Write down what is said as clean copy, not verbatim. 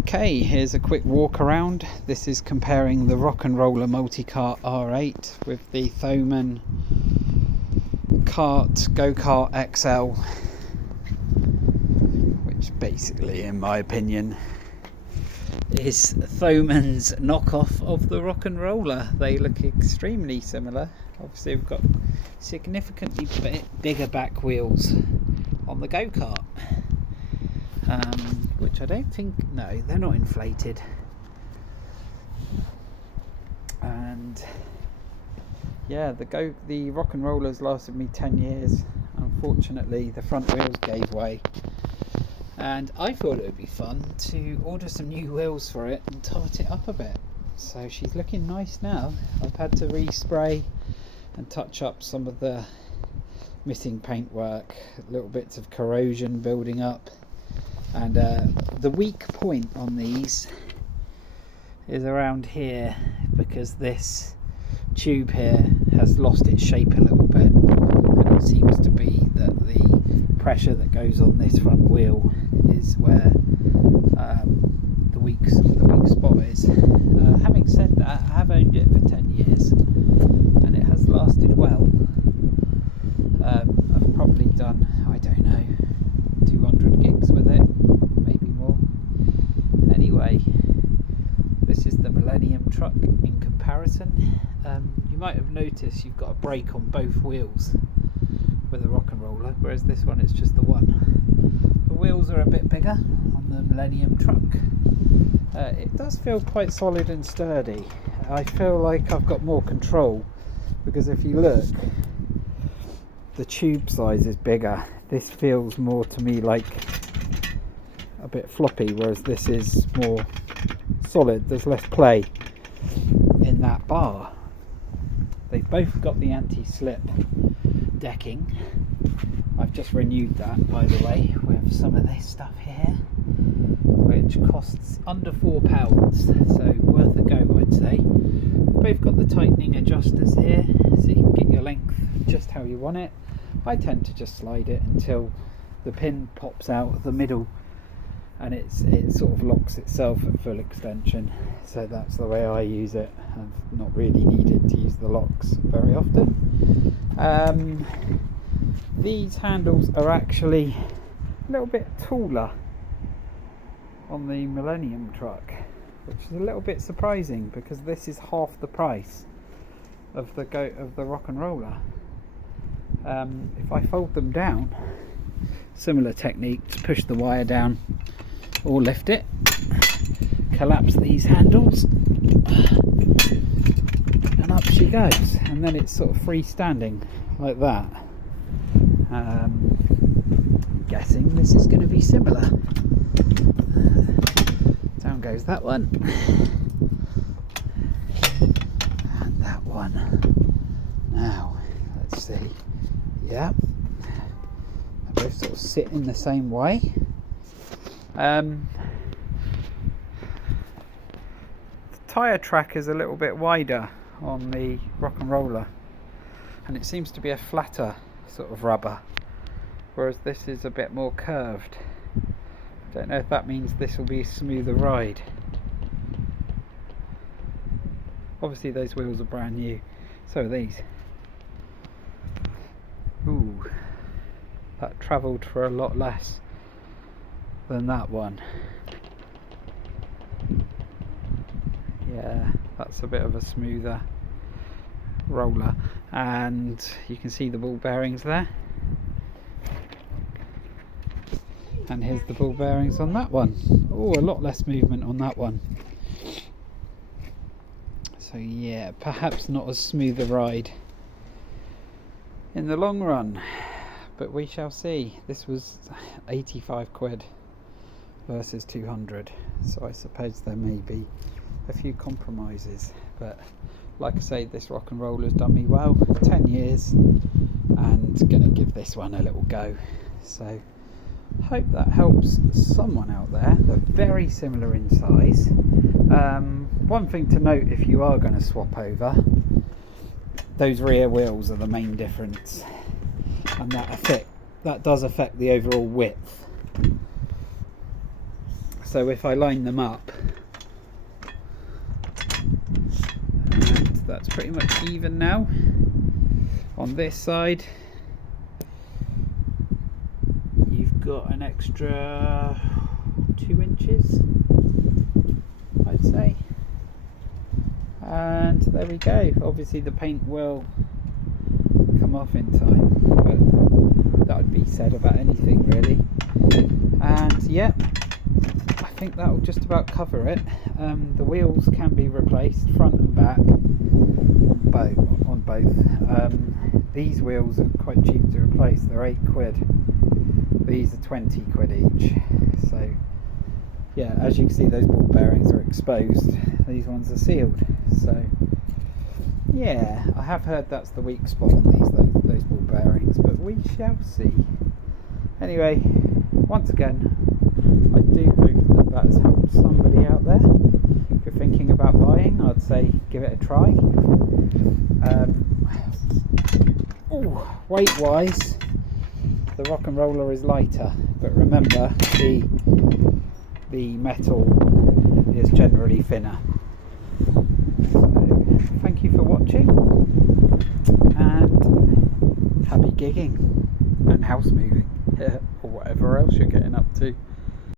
Okay, here's a quick walk around. This is comparing the Rock and Roller multicart R8 with the Thomann kart go-kart XL, which basically, in my opinion, is Thomann's knockoff of the Rock and Roller. They look extremely similar. Obviously we've got significantly bigger back wheels on the go-kart, which I don't think, no, they're not inflated. And yeah, the Rock and Rollers lasted me 10 years. Unfortunately, the front wheels gave way, and I thought it would be fun to order some new wheels for it and tart it up a bit. So she's looking nice now. I've had to respray and touch up some of the missing paintwork, little bits of corrosion building up, and the weak point on these is around here, because this tube here has lost its shape a little bit, and it seems to be that the pressure that goes on this front wheel is where the weak spot is. Having said that, I have owned it for 10 years and it has lasted well. I've probably done, I don't know, 200 gigs with it, maybe more. Anyway, this is the Millennium truck in comparison. You might have noticed you've got a brake on both wheels with a Rock and Roller, whereas this one it's just the one. The wheels are a bit bigger on the Millennium truck. It does feel quite solid and sturdy. I feel like I've got more control, because if you look, the tube size is bigger. This feels more to me like a bit floppy, whereas this is more solid. There's less play in that bar. They've both got the anti-slip decking. I've just renewed that, by the way, with some of this stuff here, which costs under £4, so worth a go, I'd say. Both got the tightening adjusters here, so you can get your length just how you want it. I tend to just slide it until the pin pops out of the middle, and it sort of locks itself at full extension. So that's the way I use it. I've not really needed to use the locks very often. These handles are actually a little bit taller on the Millennium truck, which is a little bit surprising, because this is half the price of the Rock and Roller. If I fold them down, similar technique, to push the wire down or lift it, collapse these handles, and up she goes, and then it's sort of freestanding like that. I'm guessing this is going to be similar. Down goes that one, and that one. Now let's see. Yeah, they both sort of sit in the same way. The tyre track is a little bit wider on the Rock and Roller, and it seems to be a flatter sort of rubber, whereas this is a bit more curved. Don't know if that means this will be a smoother ride. Obviously those wheels are brand new, so are these. Ooh, that travelled for a lot less than that one. Yeah, that's a bit of a smoother roller, and you can see the ball bearings there, and here's the ball bearings on that one. Oh, a lot less movement on that one. So yeah, perhaps not as smooth a ride in the long run, but we shall see. This was 85 quid versus 200, so I suppose there may be a few compromises, but like I say, this Rock and Roll has done me well. 10 years, and gonna give this one a little go. So hope that helps someone out there. They're very similar in size. One thing to note, if you are going to swap over, those rear wheels are the main difference, and that does affect the overall width. So if I line them up, and that's pretty much even now. On this side, you've got an extra 2 inches, I'd say. And there we go. Obviously the paint will come off in time, but that would be said about anything really. And yeah, I think that will just about cover it. The wheels can be replaced front and back on both. These wheels are quite cheap to replace, they're £8. These are 20 quid each. So yeah, as you can see, those ball bearings are exposed, these ones are sealed. So yeah, I have heard that's the weak spot on those ball bearings, but we shall see. Anyway, once again, I do hope that that's helped somebody out there. If you're thinking about buying, I'd say give it a try. Weight wise, the rock and roller is lighter, but remember the metal is generally thinner. So thank you for watching, and happy gigging and house moving, or whatever else you're getting up to.